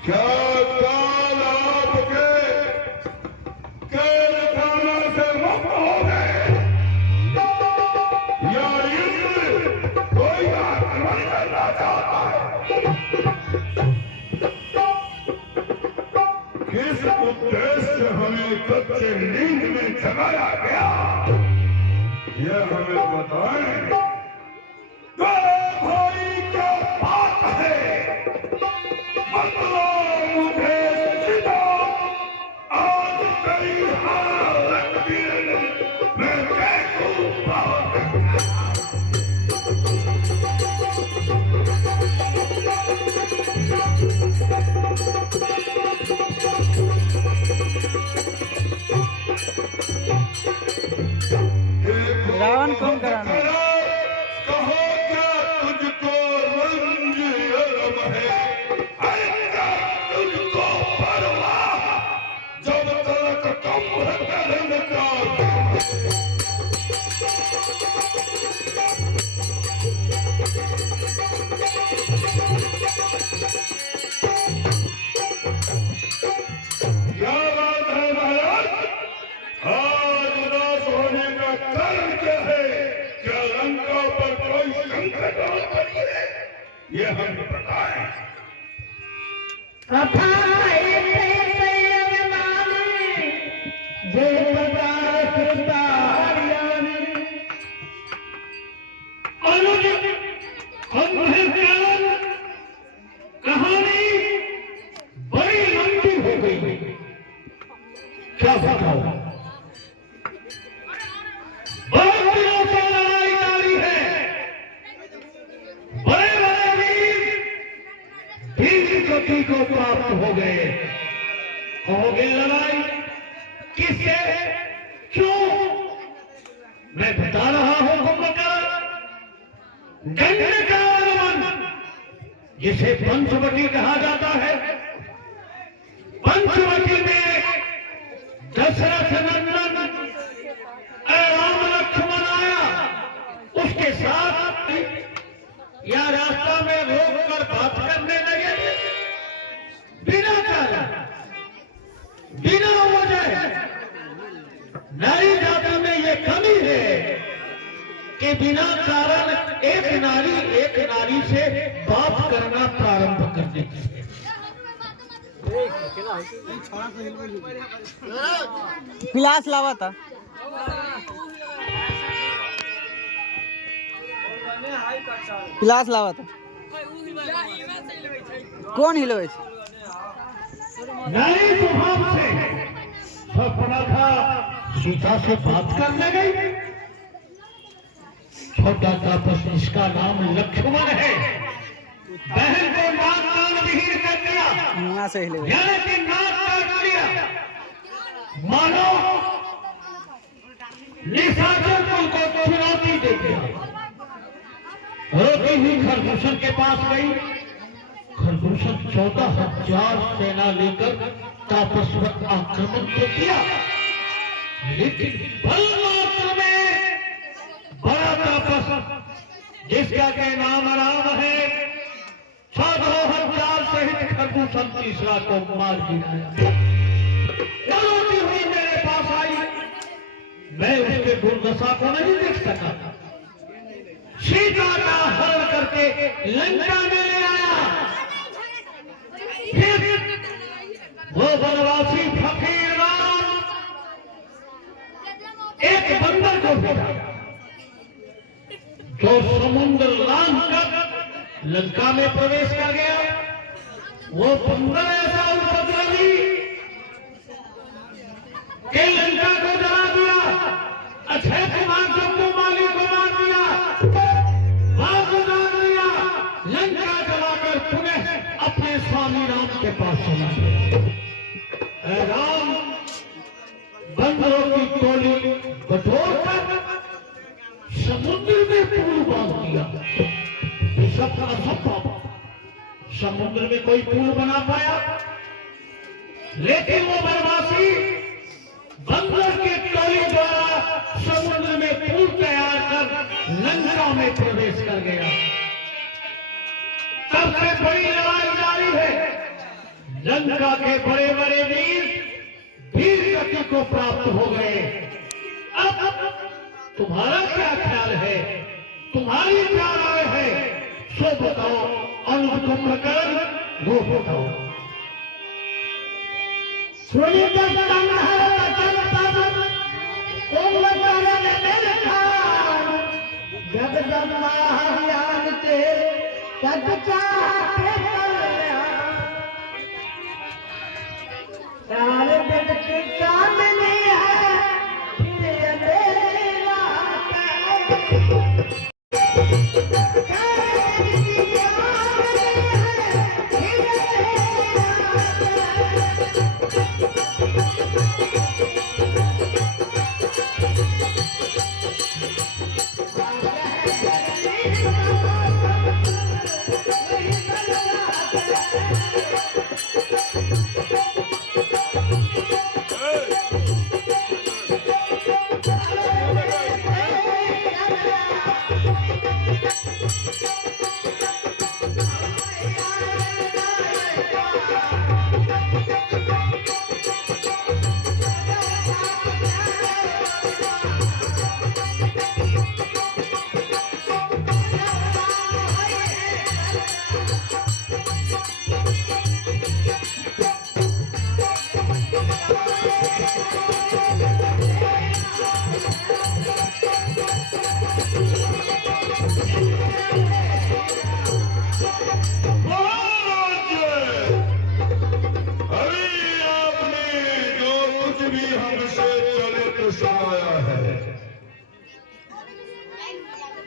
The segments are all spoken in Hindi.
क्या काल आपके कैद खाना से मुक्त हो गए या युद्ध कोई आक्रमण करना चाहता है? किस उद्देश्य से हमें कच्चे नींद में जगाया गया यह हमें बताएं। भाई क्या बात है? मुझे सीधा आज कई हालत मैं रावण कौन कराना? कहो क्या तुझको रंज अलम है? तुझको परवाह जब तक कब्र करने का क्या बात है महाराज? आज उदास होने का कारण क्या है? क्या लंका पर कोई संकट आ पड़ी है? ये हमें बताएं। कहानी बड़ी लंबी हो गई, क्या बताओ? बहुत दिनों से लड़ाई जारी है, बड़े बड़े वीर गति को प्राप्त हो गए। कहोगे लड़ाई किससे, क्यों? मैं बता रहा हूं कुंभकर्ण। गंड का वन जिसे पंचवटी कहा जाता है, पंचवटी में दशरथ नंदन राम लक्ष्मण आया, उसके साथ या रास्ता में रोककर बात करने लगे बिना कारण, बिना वजह। नारी जाति में ये कमी है कि बिना कारण एक नारी से बात करना प्रारंभ कर देती है। पिलास लावा था। पिलास लावा था। कौन हिलवे? नारी स्वभाव से सपना था, सीता से बात करने गई। छोटा तापस इसका नाम लक्ष्मण है, बहन को नाक कान विहीन कर दिया, मुँह से हिलवे, यानी कि नाक काट दिया। मानो निशाचर को चुनौती दे दिया। रोती हुई खरदूषण के पास गई। खरदूषण 14,000 सेना लेकर तापस पर आक्रमण तो किया, लेकिन बल मात्र में बड़ा तापस जिसका के नाम राम है, 14,000 सहित खरदूषण तीसरा को मार गिराया। रोती हुई मेरे पास आई, मैं उसके दुर्दशा को नहीं देख सका। सीता का हरण करके लंका में ले आया। फिर वो वनवासी फकीर राम एक बंदर को भेजा जो समुद्र लांघ कर लंका में प्रवेश कर गया। वो बंदर ऐसा उपद्रवी कि लंका को जला दिया। अक्षय कुमार जम्मू माली को मार दिया, वहां को मार दिया। लंका जलाकर पुनः अपने स्वामी राम के पास चला गया। राम बंदरों की टोली बटोरकर समुद्र में पुल बांध दिया। सब का असंभव, समुद्र में कोई पुल बना पाया, लेकिन वो वनवासी बंदर की टोली द्वारा समुद्र में पुल तैयार कर लंका में प्रवेश कर गया। सबसे बड़ी लड़ाई जारी है। लंका के बड़े बड़े वीर गति को प्राप्त हो गए। अब तुम्हारा क्या ख्याल है? तुम्हारी क्या राय है? सो बताओ, अनुपम प्रकरण वो बताओ।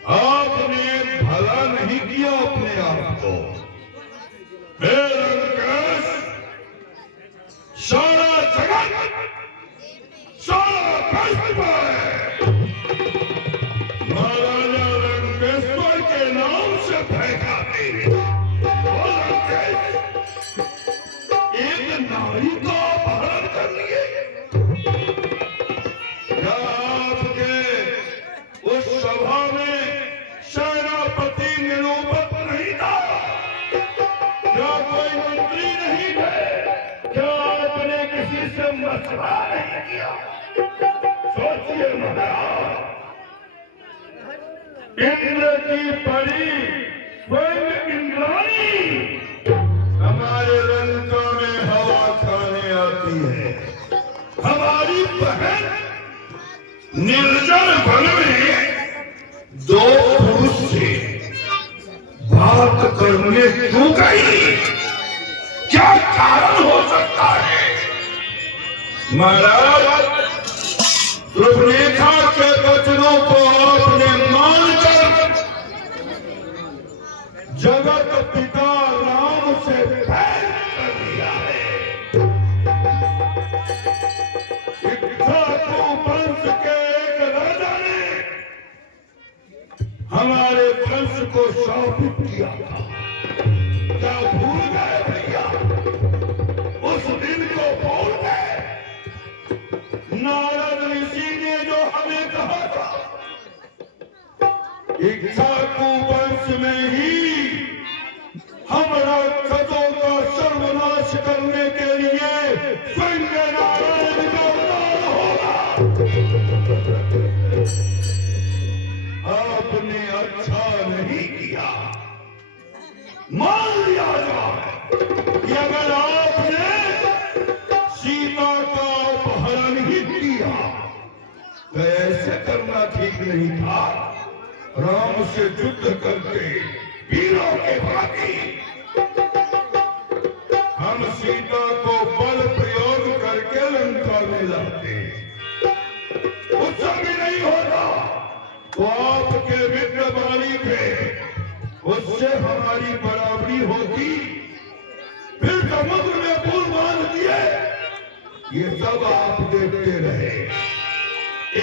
आपने भला नहीं किया अपने आप को। सारा जगत सारा कष्ट है महाराजा लंकेश्वर के नाम से फैलाते एक नारी का अपहरण कर लिए। क्या आपके उस सभा में सेनापति निरूपक नहीं था? क्या कोई मंत्री नहीं थे? क्या आपने किसी से मशवरा नहीं किया? सोचिए महाराज, इंद्र की परी स्वयं इंद्राणी हमारे लंका में हवा खाने आती है। हमारी बहन निर्जन वन में दो पुरुष से बात करने क्यों गई? क्या कारण हो सकता है? महाराज, रुपरेखा के वचनों को आपने मानकर जगत पिता राम से बैर कर दिया है। इक्ष्वाकु वंश के एक राजा ने हमारे वंश को शापित किया था। क्या भूल गए भैया? उस दिन को भूल गए? नारद ऋषि ने जो हमें कहा था, इक्ष्वाकु वंश में ही हम राक्षसों का सर्वनाश करने के लिए स्वयं नारायण का अवतार होगा। आपने अच्छा नहीं किया। मान लिया जाए कि अगर आपने सीता का अपहरण ही किया तो ऐसे करना ठीक नहीं था। राम से युद्ध करके वीरों के भागी हम सीता को बल प्रयोग करके लंका में लाते, उससे भी नहीं होता तो आपके मित्र बाली थे, उससे हमारी बराबरी होती। फिर समुद्र में पुल बांध दिए। ये सब आप देखते रहे।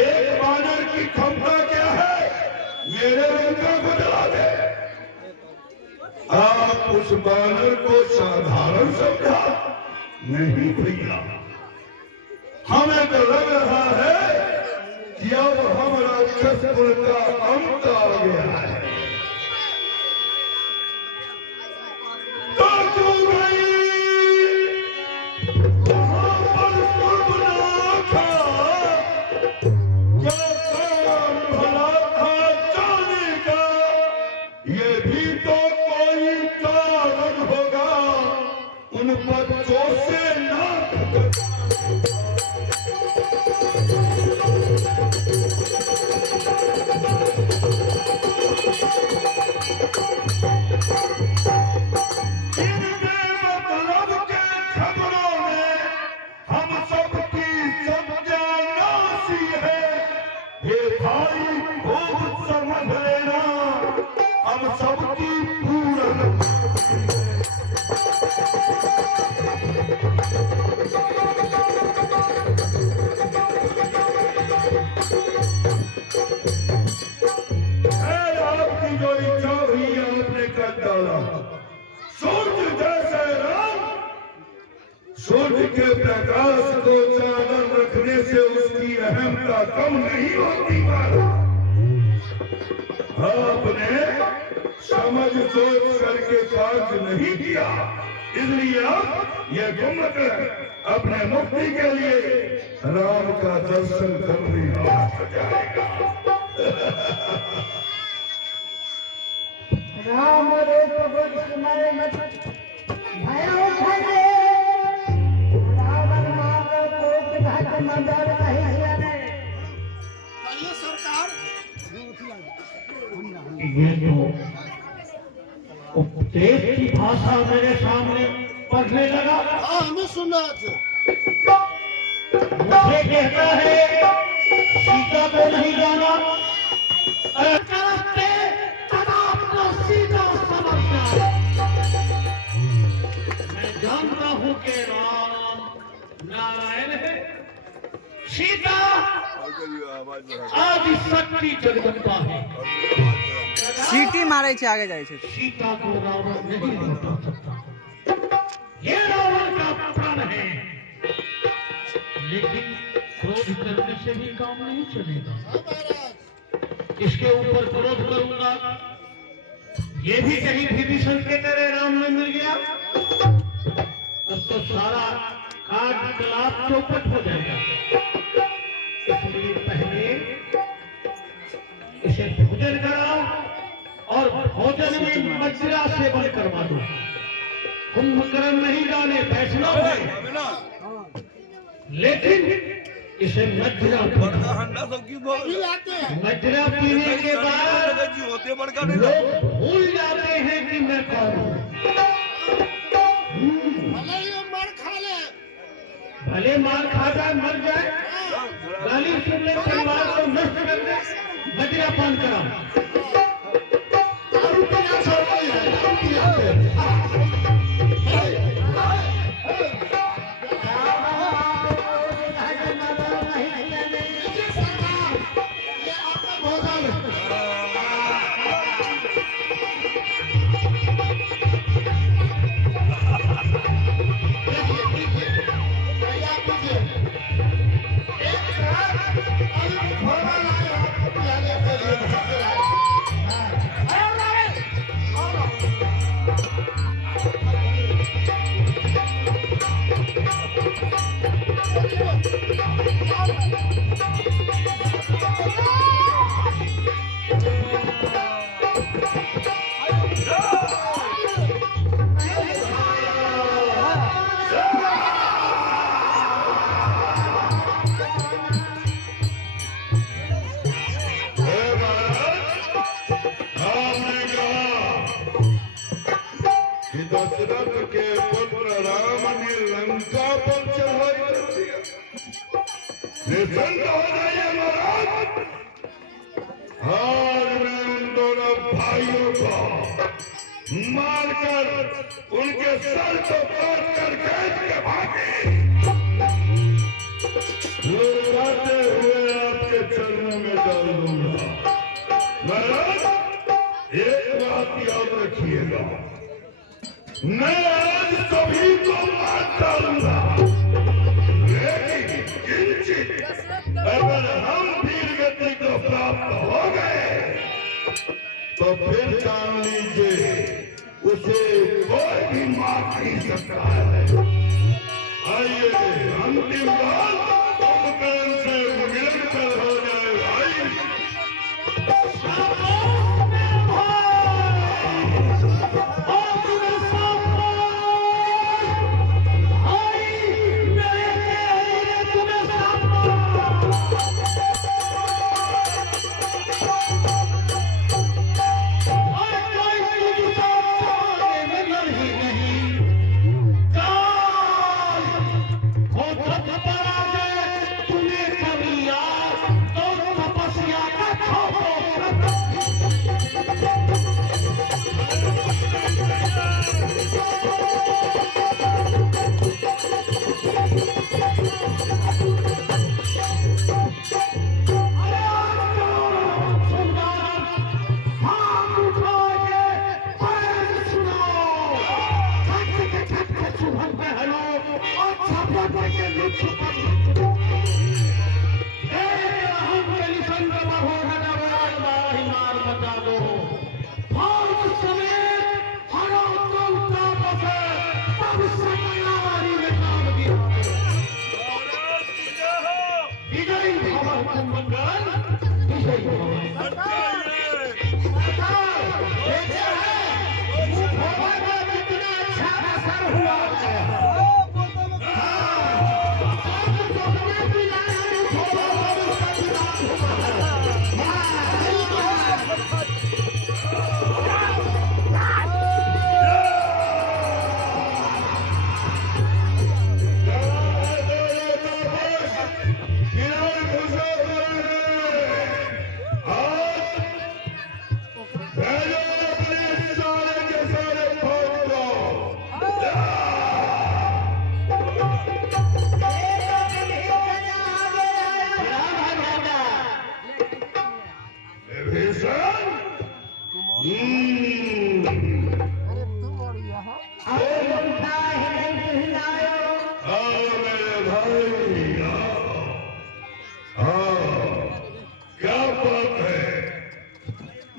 एक बानर की क्षमता क्या है? मेरे लंका को जला दे। आप उस बानर को साधारण समझा? नहीं भैया, हमें तो लग रहा है कि अब हम राक्षस कुल का अंत आ गया है। तो क्यों भाई वहां पर शुभ ना था, क्या काम भला था जाने का, ये भी तो कोई कारण होगा उन बच्चों से ना सूर्य के प्रकाश को चादर रखने से उसकी अहमता कम नहीं होती। आपने समझ सोच करके कार्य नहीं किया, इसलिए आप ये गुम्मत अपने मुक्ति के लिए राम का दर्शन करने आ जाएगा। राम रूप बुद्ध स्मरण मत भयो भजे रावण मारो कोट घाट मंदर कहिया ने ये सरकार ये जो उपदेश की भाषा मेरे सामने पढ़ने लगा, हमें सुना थे मुझे कहता है सीता को नहीं जाना, सीता समझना। मैं जानता हूँ कि राम नारायण है, सीता आदि शक्ति जगदम्बा है। सीटी मारे छे आगे जाए छे। सीता को रावण नहीं लौटा सकता, ये रावण का प्राण है, लेकिन क्रोध करने से भी काम नहीं चलेगा। इसके ऊपर क्रोध करूंगा, ये भी कहीं विभीषण के तरह राम में मिल गया तब तो सारा काट कलाप चौपट हो जाएगा। इसलिए पहले इसे भोजन कराओ और भोजन में मदिरा सेवन करवा दो। कुंभकर्ण नहीं जाने वैष्णव है, लेकिन इसे मदिरा मदिरा पीने के बाद लोग भूल जाते हैं कि मैं कौन हूँ। भले मार खा जाए मर जाए, गाली सुन ले, परिवार को नष्ट कर दे, मदिरा पान कराओ। दारू पीना छोड़ो यार, दारू पीना दशरथ के पुत्र राम ने लंका पर चढ़ाई कर दिया। निश्चिंत हो जाइए महाराज, आज मैं उन दोनों भाइयों को मारकर उनके सर को काट कर खेत के भागे लौटाते हुए आपके चरणों में डाल दूंगा। महाराज एक बात याद रखिएगा, मैं आज सभी को मार डालूंगा, लेकिन किंचित अगर हम फिर तो फिर जान लीजिए उसे कोई भी मार नहीं सकता है। आइए अंतिम बात कुंभकर्ण से मिलकर हो जाए भाई।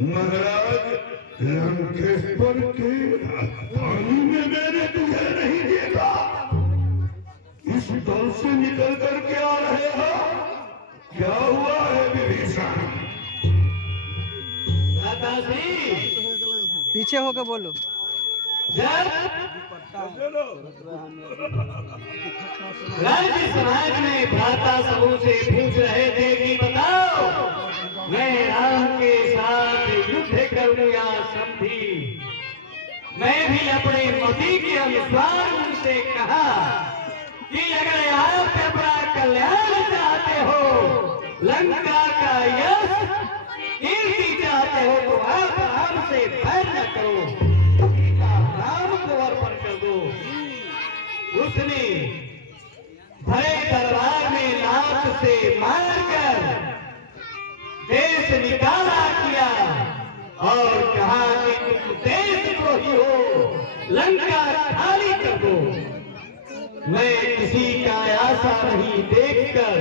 महाराज लंकेश्वर के पानी में मैंने तुझे नहीं देखा। इस दल से निकल कर के आ रहे हो, क्या हुआ है विभीषण? पीछे होकर बोलो। समाज में भ्राता समूह से पूछ रहे थे कि बताओ मैं राम के साथ युद्ध करूं या संधि। मैं भी अपने मति के अनुसार उनसे कहा कि अगर आप अपना कल्याण चाहते हो, लंका का यश कीर्ति चाहते हो, तो आप राम से बैर न करो, राम को अर्पण कर दो। उसने भरे दरबार में लात से मारकर देश निकाला किया और कहा कि तुम देशद्रोही हो, लंका खाली कर दो। मैं किसी का आशा नहीं देखकर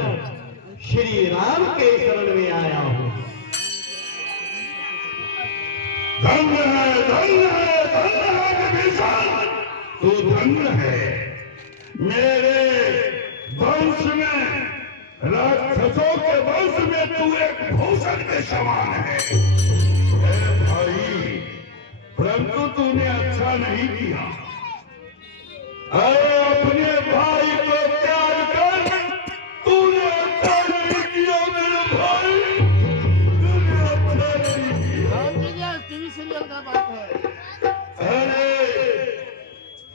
श्री राम के शरण में आया हूँ। धन्य है, धन्य है, धन्य है विभीषण, तू धन्य है। मेरे वंश में, राक्षसों के वंश में तू एक भूषण के समान है। भाई, परंतु तूने अच्छा नहीं किया। अरे अपने भाई को त्याग कर तूने अच्छा नहीं किया मेरे भाई, तूने अच्छा नहीं किया। टीवी सीरियल का बात है। अरे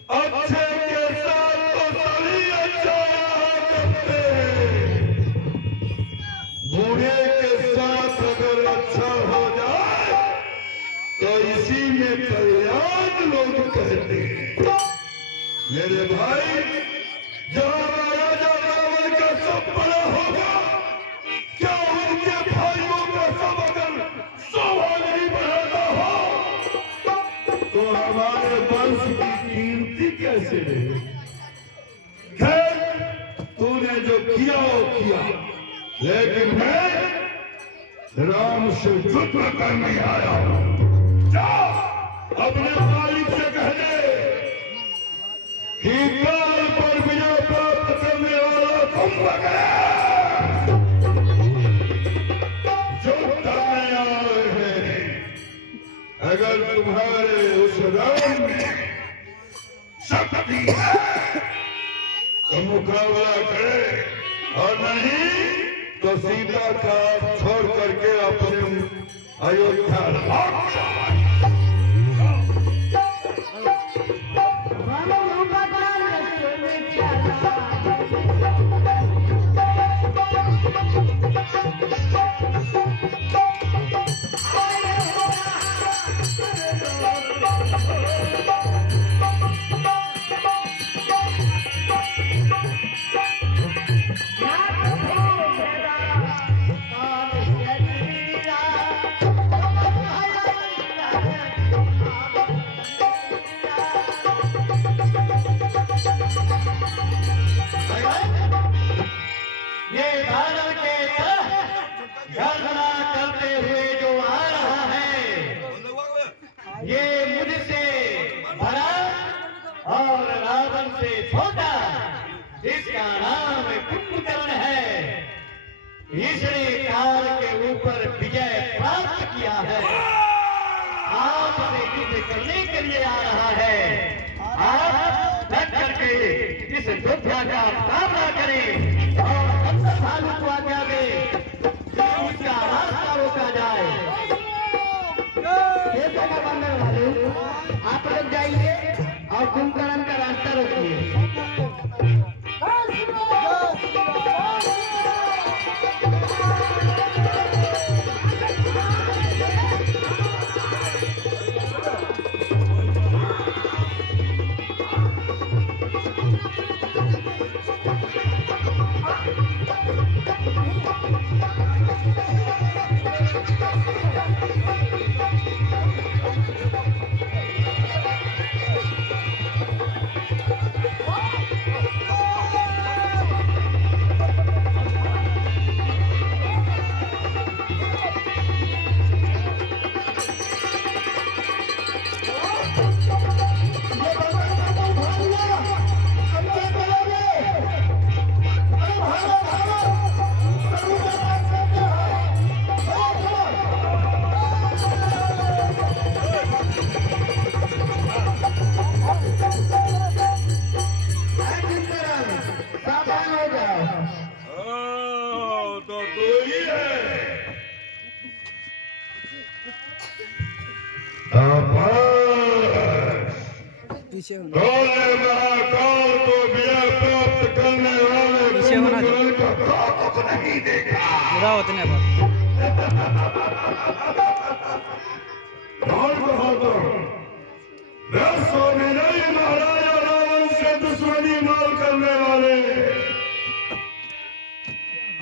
अच्छे के साथ तो सभी अच्छा करते हैं, बूढ़े के साथ अगर अच्छा हो जाए तो इसी में कल्याण लोग कहते हैं। मेरे भाई, जहाँ राजा रावण का सब बड़ा होगा, क्या उनके भाइयों का सब अगर शोभा नहीं बढ़ाता हो तो हमारे वंश की कीर्ति कैसे रहे? खैर, तूने जो किया वो किया, लेकिन मैं राम से युद्ध करने आया हूं। अपने मालिक से कह दे कि काल पर विजय प्राप्त करने वाला तुम वगैरह जो धरने आए हैं, अगर तुम्हारे उस रण में शक्ति है तो मुकाबला करे, और नहीं तो सीता का छोड़ करके अपने अयोध्या लौट जाए। ये भारत के गर्जना करते हुए जो आ रहा है, ये मुझसे बड़ा और रावण से छोटा, जिसका नाम कुंभकर्ण है। इसने काल के ऊपर विजय प्राप्त किया है, आपसे युद्ध करने के लिए आ रहा है। आप डट करके इस योद्धा का मुकाबला करें और भालू को आज्ञा दे कि उसका रास्ता रोका जाए। आप लोग जाइए और कुंभकर्ण का रास्ता रोकिए। पीछे होना, भोले महाकाल को विजय प्राप्त करने वाले पीछे होना कुंभकर्ण का घातक नहीं देखा। पूरा होते नहीं पर स्वामी नहीं, महाराजा रावण से दुश्मनी माल करने वाले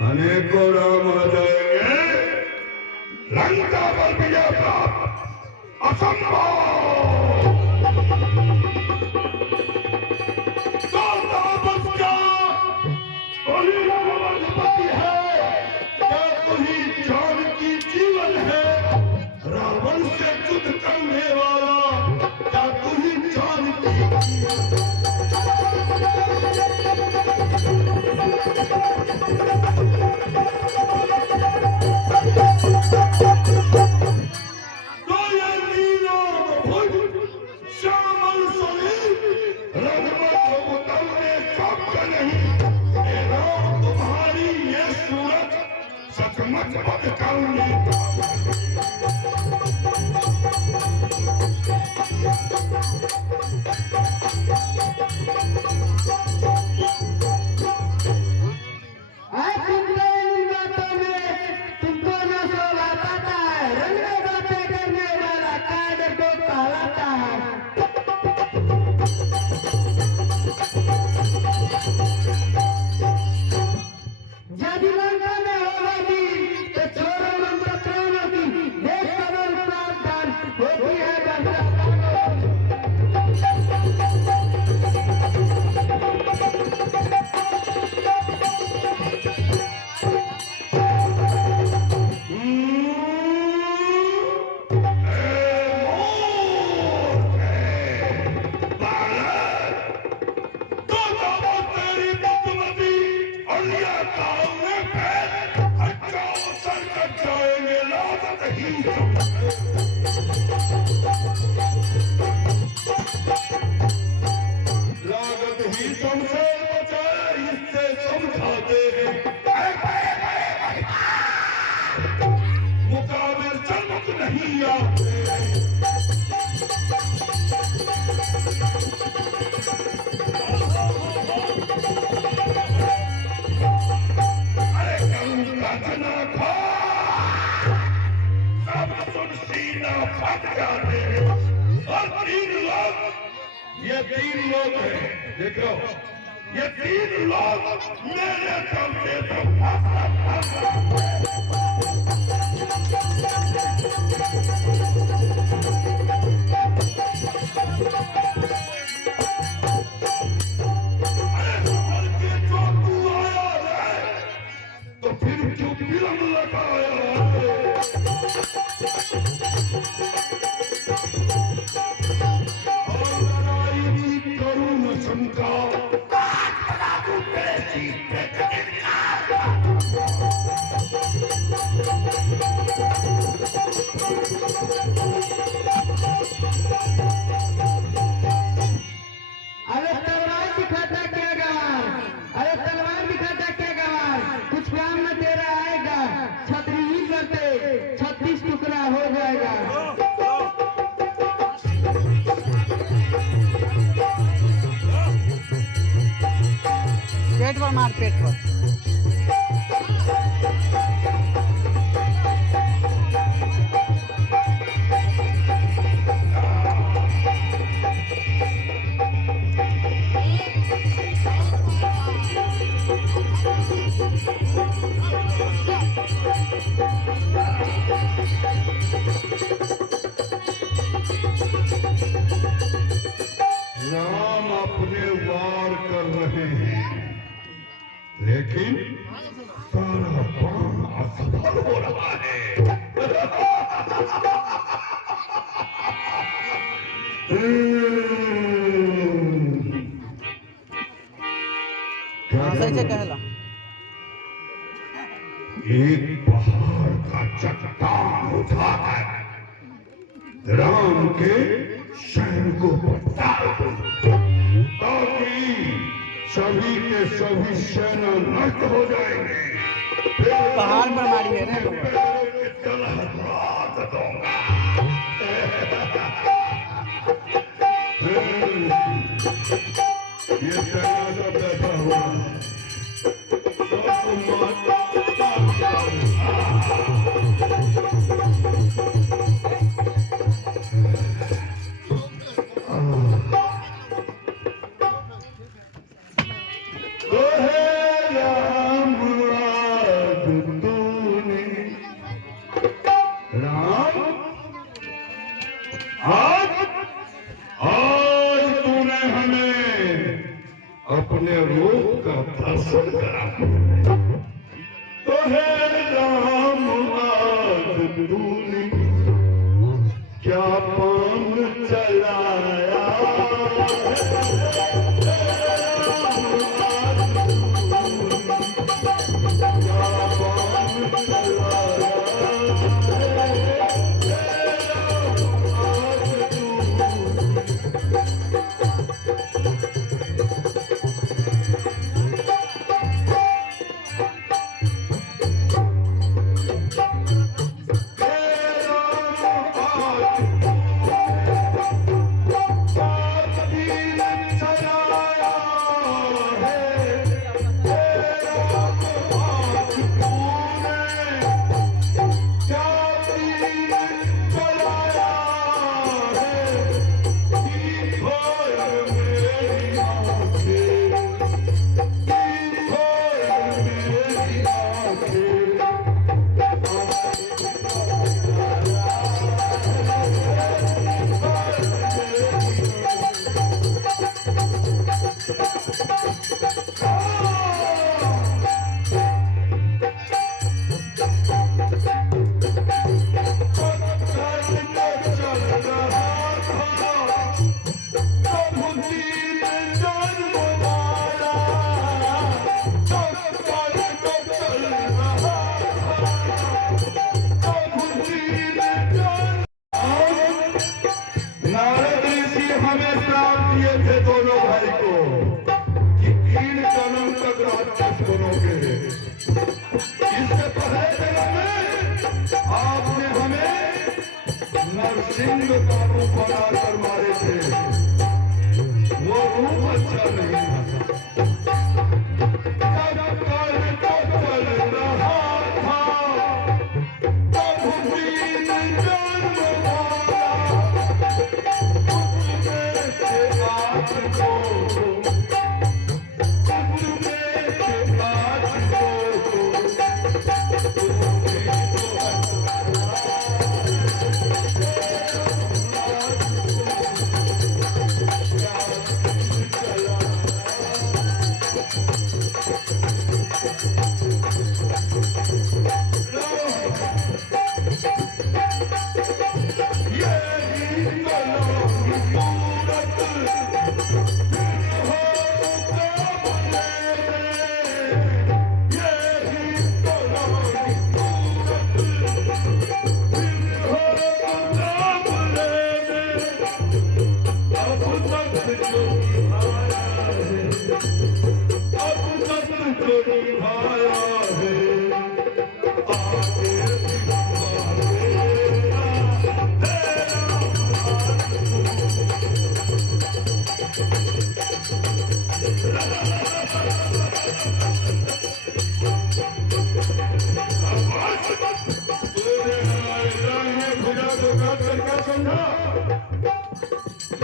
अनेकों राम आ जाएंगे, लंका पर विजय प्राप्त असंभव। रावण से युद्ध करने वाला क्या तू ही जानती? तो ये नीलों भुज श्यामल शरीर रघुवर को उतरने शक्य नहीं। हे राम, तुम्हारी ये सूरत सचमुच बदकाउनी। तुमको न शोभा पाता है, रंग में बातें करने वाला काज को कहलाता है। यदि लंका में होगा भी तो छोड़ो मंत्र प्राणों की, देश कमल प्रावधान होती है ये तीन लोग हैं। देखो, ये तीन लोग मेरे चलते तो फिर क्यों विलंब लगाया? और लड़ाई भी करूं न शंका, अरे तलवार दिखाता क्या गवार, अरे तलवार दिखाता क्या गवार, कुछ काम न तेरा आएगा, छतरी ही करते 36 टुकड़ा हो जाएगा। पेट पर मार, पेट पर। राम अपने वार कर रहे हैं, लेकिन सारा बाण असफल हो रहा है। सही से कहला। एक पहाड़ का चट्टान उठाकर राम के सैनिकों पर डाल दो, ताकि सभी के सभी सेना नष्ट हो जाएंगे। पहाड़ पर मारी है रे। ये सेना सब बैठा हुआ है, सबको मार अपने रूप का दर्शन करा। तो है राम आज तूने क्या पान चलाया, सिंह का रूप बनाकर मारे थे, वो रूप अच्छा नहीं था। जब कल तो चल रहा था, तब दीन जन्म वाला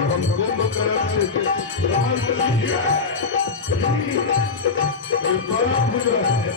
हम कुंभकर्ण से बाहर चलिए, ये बड़ा पूजा है।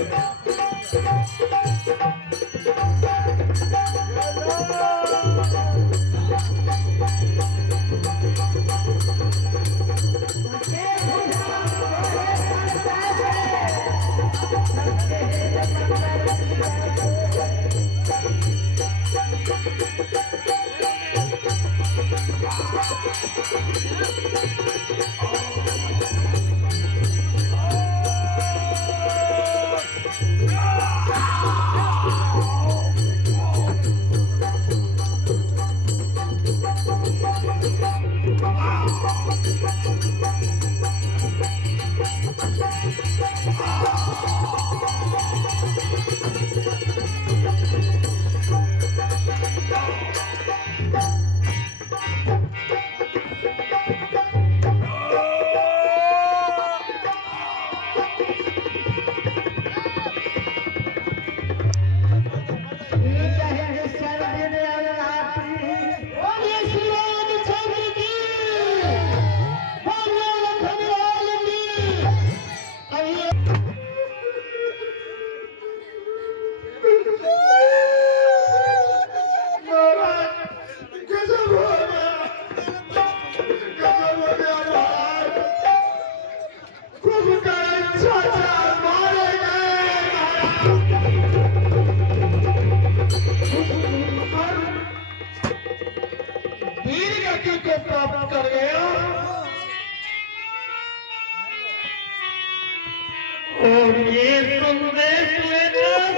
और ये संदेश लेकर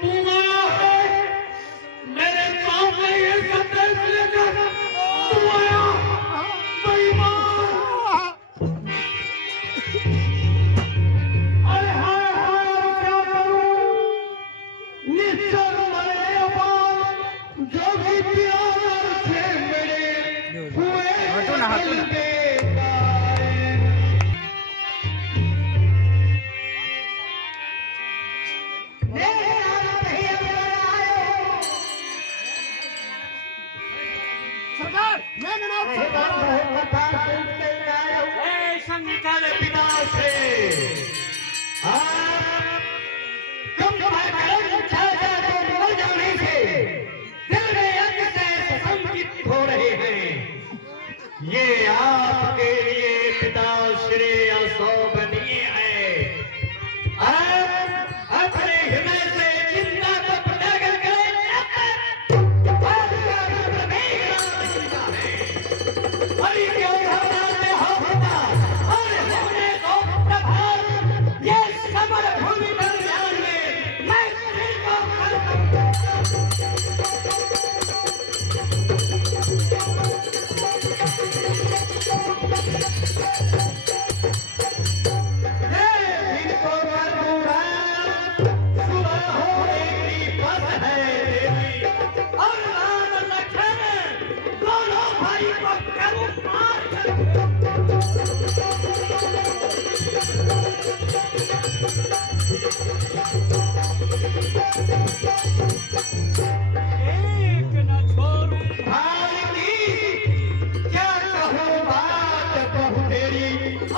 तुम आया है, मेरे सामने ये संदेश लेकर तुम आया बेईमान। अरे हाय हाय क्या करूं, निश्चर मरे अपार जो भी प्यार से मेरे हुए दिल के संगीताले पिता से तुम तुम्हारे छाया को मर जाने से दिल में अंग से संकित हो रहे हैं। ये आपके लिए पिता श्री अशोभनीय है। अपने हृदय से चिंता को प्रकट करें, हरि के उदाहरण में हो होता और होने को प्रभाव ये समर भूमि दरमियान में मैं तेरे को इनको मरबूड़ा सुबह होने की बस है देवी और राम लखन दोनों भाई को करूं मार एक न छोड़ूं भाई की क्या कहूं बात कहूं तेरी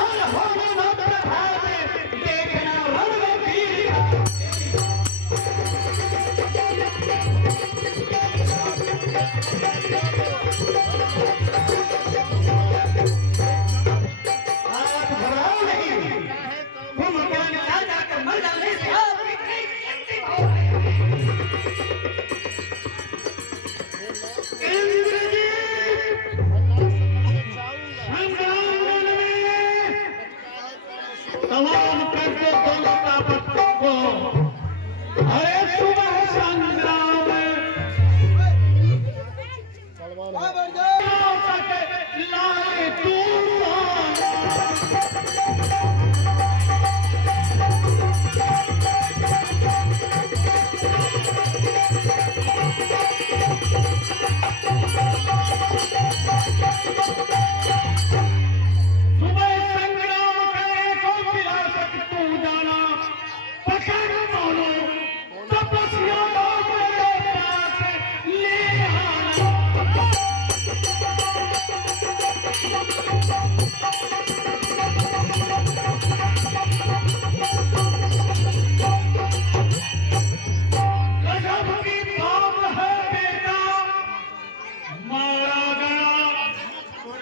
और होने न प्रभाव देखना रण वीर आप घबराओ नहीं, तुम ज्ञान राजा के मर जाने से आप इतने चिंतित हो रहे हैं। इंद्रजीत संग्राम में तमाम करके दोनों ताकतों को अरे सुबह संग्राम लाए तूफान सुबह संग्राम करने को विरासत तू जाना पकड़ मानो तपस्या को मेरे पास ले आना।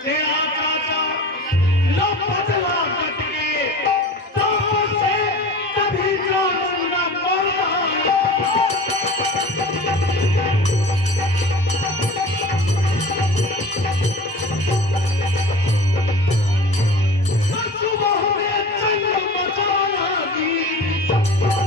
तेरा चाचा लो बदला कट के तो से तभी जो सुना बोला सुबह में चंद मचाना दी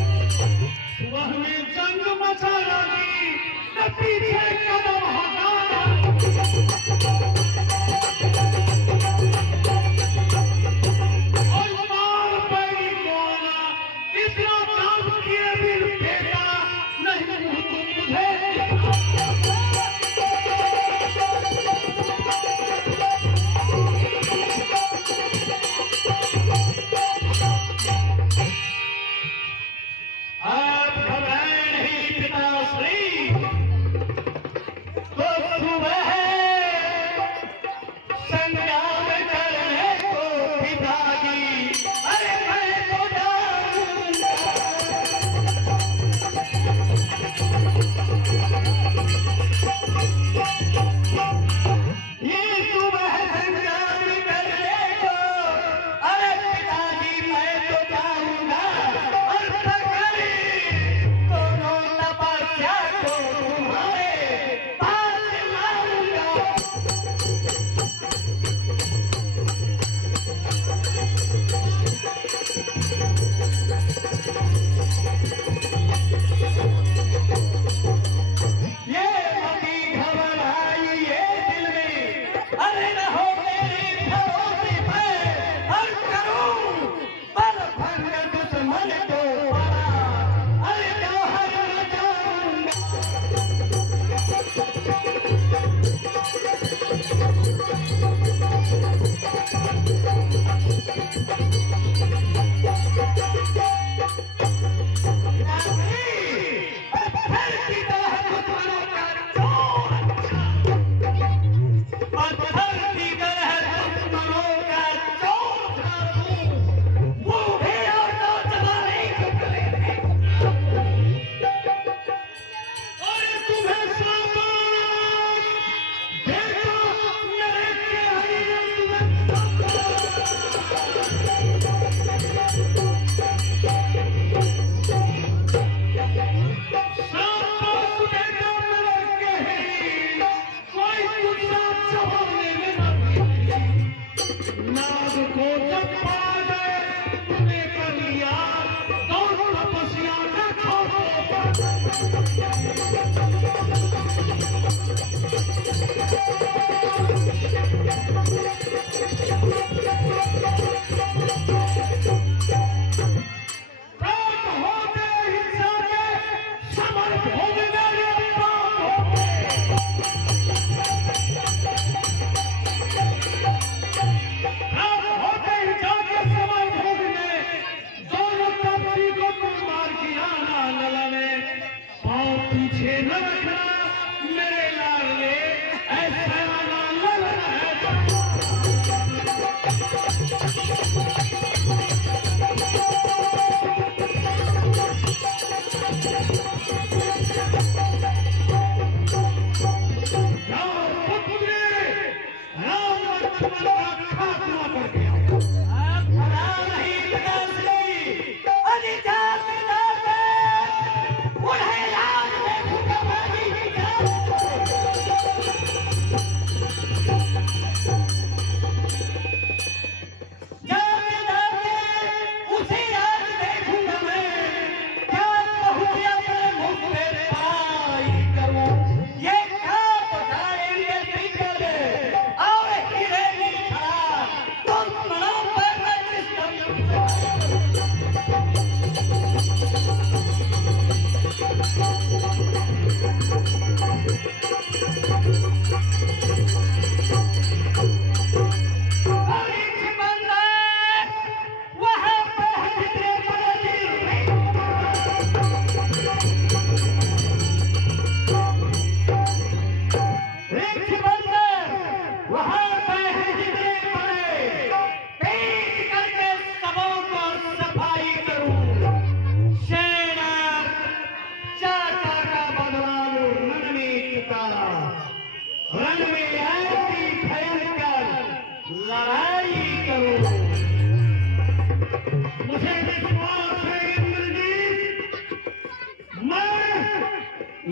सुबह में जंग मचा लगी न पीछे कदम हटाना और मार पैरी को आना इतना काम किए बिल फेंका नहीं मुझे आप घबराए नहीं पिताश्री तो सुबह संग्राम करने को पिताजी अरे मैं तो जाऊंगा ये सुबह संग्राम करने को अरे पिताजी मैं तो जाऊंगा और दोनों तपस्या को तुम्हारे पास लाऊंगा ये मती घबराई ये दिल में अरे न हो मेरी भरोसे पे हर करूं पर भंग दुश्मन को पड़ा अरे जौहर न जाऊंगा पत्थर की तरह दुश्मनों का चोर ठाकूं वो भी और तो चला नहीं चुके और तुम्हें सामान देखो मेरे प्यारी ने नाग को जब पा गए तूने कर लिया और तपस्या का प्राप्त होते हिंसा के समर्थ हो गए होते ही जाके समय भोग में दोनों कब्जी को तुम मार किया ना ललने पाँव पीछे न रखना मेरे लाडले ऐसा ना ललन है राम पुत्र राम लक्ष्मण का खात्मा करके आप भला नहीं पिताश्री अधिकार उन्हें याद में भूखा सकता। रण में ऐसी भयंकर लड़ाई करो। मुझे विश्वास है इंद्रजीत, मैं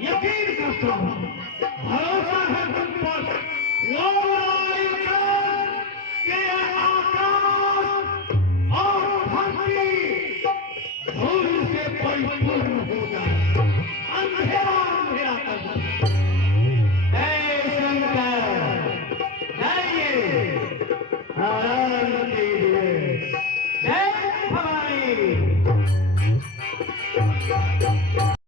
यकीन करता हूँ, भरोसा है तुम पर।